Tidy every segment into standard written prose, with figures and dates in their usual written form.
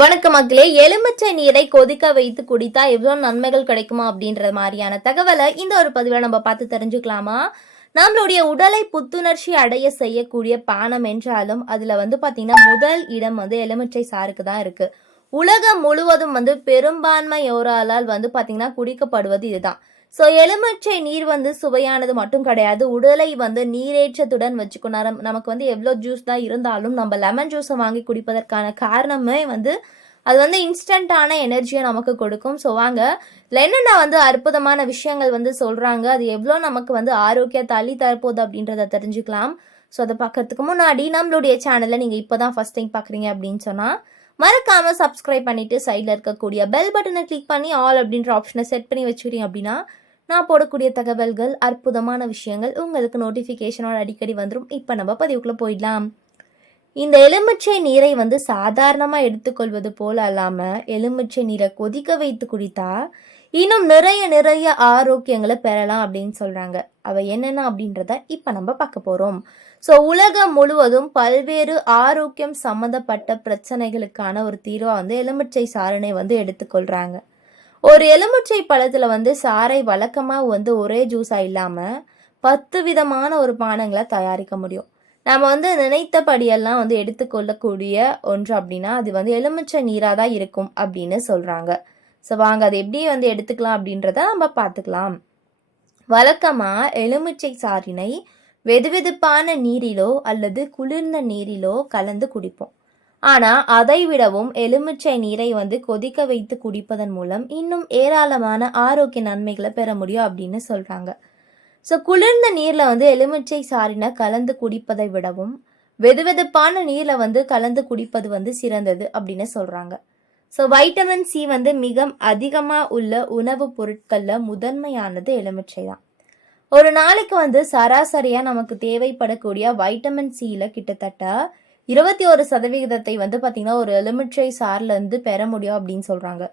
வணக்கம் மக்களே. எலுமிச்சை நீரை கொதிக்க வைத்து குடித்தா எவ்வளவு நன்மைகள் கிடைக்குமா அப்படின்ற மாதிரியான தகவலை இந்த ஒரு பதிவில் நம்ம பார்த்து தெரிஞ்சுக்கலாமா. நம்மளுடைய உடலை புத்துணர்ச்சி அடைய செய்யக்கூடிய பானம் என்றாலும் அதுல பாத்தீங்கன்னா முதல் இடம் எலுமிச்சை சாருக்கு தான் இருக்கு. உலகம் முழுவதும் பெரும்பான்மையோரால் பாத்தீங்கன்னா குடிக்கப்படுவது இதுதான். ஸோ எலுமிச்சை நீர் சுவையானது மட்டும் கிடையாது, உடலை நீரேற்றத்துடன் வச்சுக்கணும். நமக்கு எவ்வளோ ஜூஸ் தான் இருந்தாலும் நம்ம லெமன் ஜூஸை வாங்கி குடிப்பதற்கான காரணமே அது இன்ஸ்டண்ட்டான எனர்ஜியை நமக்கு கொடுக்கும். ஸோ வாங்க என்னென்ன அற்புதமான விஷயங்கள் சொல்கிறாங்க, அது எவ்வளோ நமக்கு ஆரோக்கியத்தை அள்ளி தரப்போகுது அப்படின்றத தெரிஞ்சுக்கலாம். ஸோ அதை பார்க்கறதுக்கு முன்னாடி நம்மளுடைய சேனலை நீங்கள் இப்போ தான் ஃபஸ்ட் டைம் பார்க்குறீங்க அப்படின்னு சொன்னால் மறக்காமல் சப்ஸ்கிரைப் பண்ணிவிட்டு சைடில் இருக்கக்கூடிய பெல் பட்டனை கிளிக் பண்ணி ஆல் அப்படின்ற ஆப்ஷனை செட் பண்ணி வச்சுக்கிறீங்க அப்படின்னா நான் போடக்கூடிய தகவல்கள், அற்புதமான விஷயங்கள் உங்களுக்கு நோட்டிஃபிகேஷனோட அடிக்கடி வந்துடும். இப்போ நம்ம பதிவுக்குள்ளே போயிடலாம். இந்த எலுமிச்சை நீரை சாதாரணமாக எடுத்துக்கொள்வது போல அல்லாமல் எலுமிச்சை நீரை கொதிக்க வைத்து குடித்தா இன்னும் நிறைய ஆரோக்கியங்களை பெறலாம் அப்படின்னு சொல்கிறாங்க. அவை என்னென்ன அப்படின்றத இப்போ நம்ம பார்க்க போகிறோம். ஸோ உலகம் முழுவதும் பல்வேறு ஆரோக்கியம் சம்மந்தப்பட்ட பிரச்சனைகளுக்கான ஒரு தீர்வாக எலுமிச்சை சாறினை எடுத்துக்கொள்கிறாங்க. ஒரு எலுமிச்சை பழத்தில் சாறை வழக்கமாக ஒரே ஜூஸாக இல்லாமல் 10 விதமான ஒரு பானங்களை தயாரிக்க முடியும். நம்ம நினைத்தபடியெல்லாம் எடுத்துக்கொள்ளக்கூடிய ஒன்று அப்படின்னா அது எலுமிச்சை நீராக தான் இருக்கும் அப்படின்னு சொல்கிறாங்க. ஸோ வாங்க அது எப்படி எடுத்துக்கலாம் அப்படின்றத நம்ம பார்த்துக்கலாம். வழக்கமாக எலுமிச்சை சாறினை வெதுவெதுப்பான நீரிலோ அல்லது குளிர்ந்த நீரிலோ கலந்து குடிப்போம். ஆனால் அதை விடவும் எலுமிச்சை நீரை கொதிக்க வைத்து குடிப்பதன் மூலம் இன்னும் ஏராளமான ஆரோக்கிய நன்மைகளை பெற முடியும் அப்படின்னு சொல்கிறாங்க. ஸோ குளிர்ந்த நீரில் எலுமிச்சை சாறினை கலந்து குடிப்பதை விடவும் வெதுவெதுப்பான நீரில் கலந்து குடிப்பது சிறந்தது அப்படின்னு சொல்கிறாங்க. ஸோ வைட்டமின் சி மிக அதிகமாக உள்ள உணவுப் பொருட்களில் முதன்மையானது எலுமிச்சை தான். ஒரு நாளைக்கு சராசரியாக நமக்கு தேவைப்படக்கூடிய வைட்டமின் சியில் கிட்டத்தட்ட 21% பார்த்தீங்கன்னா ஒரு எலுமிச்சை சார்லேருந்து பெற முடியும் அப்படின்னு சொல்கிறாங்க.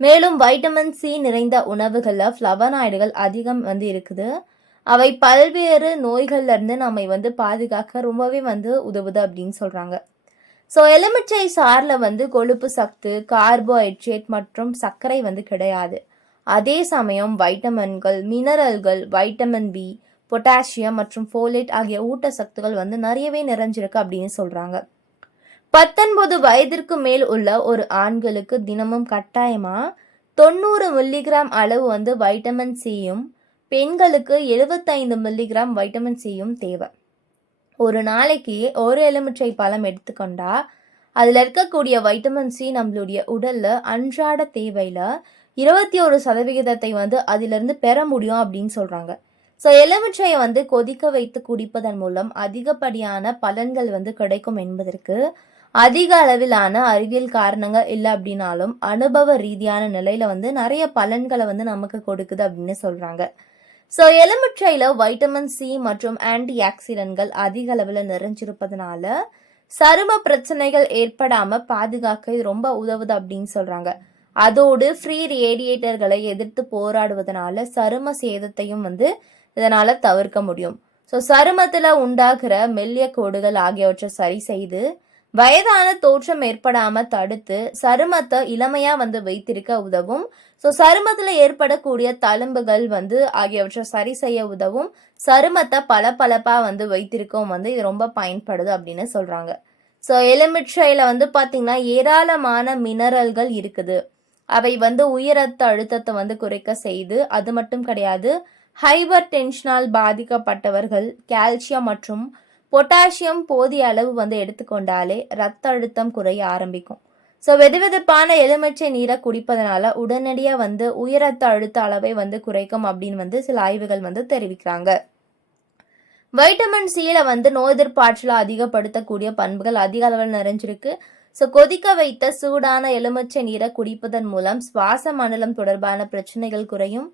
மேலும் வைட்டமின் சி நிறைந்த உணவுகளில் ஃப்ளவனாய்டுகள் அதிகம் இருக்குது. அவை பல்வேறு நோய்கள்லேருந்து நம்மை பாதுகாக்க ரொம்பவே உதவுது அப்படின்னு சொல்கிறாங்க. ஸோ எலுமிச்சை சாரில் கொழுப்பு சத்து, கார்போஹைட்ரேட் மற்றும் சர்க்கரை கிடையாது. அதே சமயம் வைட்டமின்கள், மினரல்கள், வைட்டமின் பி, பொட்டாசியம் மற்றும் ஃபோலேட் ஆகிய ஊட்டச்சத்துக்கள் நிறையவே நிறைஞ்சிருக்கு அப்படின்னு சொல்கிறாங்க. 19 வயதிற்கு மேல் உள்ள ஒரு ஆண்களுக்கு தினமும் கட்டாயமாக 90 மில்லிகிராம் அளவு வைட்டமின் சியும், பெண்களுக்கு 75 மில்லிகிராம் வைட்டமின் சியும் தேவை. ஒரு நாளைக்கு ஒரு எலுமிச்சை பழம் எடுத்துக்கொண்டா அதில் இருக்கக்கூடிய வைட்டமின் சி நம்மளுடைய உடலில் அன்றாட தேவையில் 21% அதிலிருந்து பெற முடியும் அப்படின்னு சொல்கிறாங்க. ஸோ எலுமிச்சையை கொதிக்க வைத்து குடிப்பதன் மூலம் அதிகப்படியான பலன்கள் கிடைக்கும் என்பதற்கு அதிக அளவிலான அறிவியல் காரணங்கள் இல்லை அப்படின்னாலும் அனுபவ ரீதியான நிலையில் நிறைய பலன்களை நமக்கு கொடுக்குது அப்படின்னு சொல்கிறாங்க. ஸோ எலுமிச்சையில் வைட்டமின் சி மற்றும் ஆன்டி ஆக்சிடென்ட்கள் அதிக அளவில் நிறைஞ்சிருப்பதனால சரும பிரச்சனைகள் ஏற்படாமல் பாதுகாக்க இது ரொம்ப உதவுது அப்படின்னு சொல்கிறாங்க. அதோடு ஃப்ரீ ரேடியேட்டர்களை எதிர்த்து போராடுவதனால சரும சேதத்தையும் இதனால் தவிர்க்க முடியும். ஸோ சருமத்தில் உண்டாகிற மெல்லிய கோடுகள் ஆகியவற்றை சரி செய்து வயதான தோற்றம் ஏற்படாமல் தடுத்து சருமத்தை இளமையாக வைத்திருக்க உதவும். ஸோ சருமத்தில் ஏற்படக்கூடிய தழும்புகள் ஆகியவற்றை சரி செய்ய உதவும். சருமத்தை பளபளப்பாக வைத்திருக்கவும் இது ரொம்ப பயன்படுது அப்படின்னு சொல்கிறாங்க. ஸோ எலுமிச்சையில் பார்த்தீங்கன்னா ஏராளமான மினரல்கள் இருக்குது. அவை உயர் ரத்த அழுத்தத்தை குறைக்க செய்து, அது மட்டும் கிடையாது, ஹைபர் டென்ஷனால் பாதிக்கப்பட்டவர்கள் கால்சியம் மற்றும் பொட்டாசியம் போதிய அளவு எடுத்துக்கொண்டாலே ரத்த அழுத்தம் குறைய ஆரம்பிக்கும். ஸோ வெதுவெதுப்பான எலுமிச்சை நீரை குடிப்பதனால உடனடியாக உயர் ரத்த அழுத்த அளவை குறைக்கும் அப்படின்னு சில ஆய்வுகள் தெரிவிக்கிறாங்க. வைட்டமின் சியில் நோய் எதிர்ப்பாற்றலை அதிகப்படுத்தக்கூடிய பண்புகள் அதிக அளவில் நிறைஞ்சிருக்கு. ஸோ கொதிக்க வைத்த சூடான எலுமிச்சை நீரை குடிப்பதன் மூலம் சுவாச மண்டலம் தொடர்பான பிரச்சனைகள் குறையும்.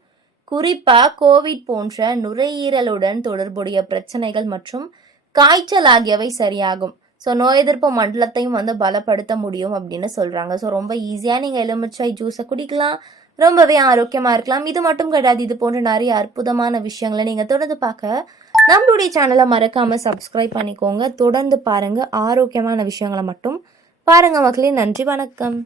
குறிப்பாக கோவிட் போன்ற நுரையீரலுடன் தொடர்புடைய பிரச்சனைகள் மற்றும் காய்ச்சல் ஆகியவை சரியாகும். ஸோ நோய் எதிர்ப்பு மண்டலத்தையும் பலப்படுத்த முடியும் அப்படின்னு சொல்கிறாங்க. ஸோ ரொம்ப ஈஸியாக நீங்கள் எலுமிச்சை ஜூஸை குடிக்கலாம், ரொம்பவே ஆரோக்கியமாக இருக்கலாம். இது மட்டும் கிடையாது, இது போன்ற நிறைய அற்புதமான விஷயங்களை நீங்கள் தொடர்ந்து பார்க்க நம்மளுடைய சேனலை மறக்காமல் சப்ஸ்கிரைப் பண்ணிக்கோங்க. தொடர்ந்து பாருங்கள், ஆரோக்கியமான விஷயங்களை மட்டும் பாருங்க மக்களே. நன்றி, வணக்கம்.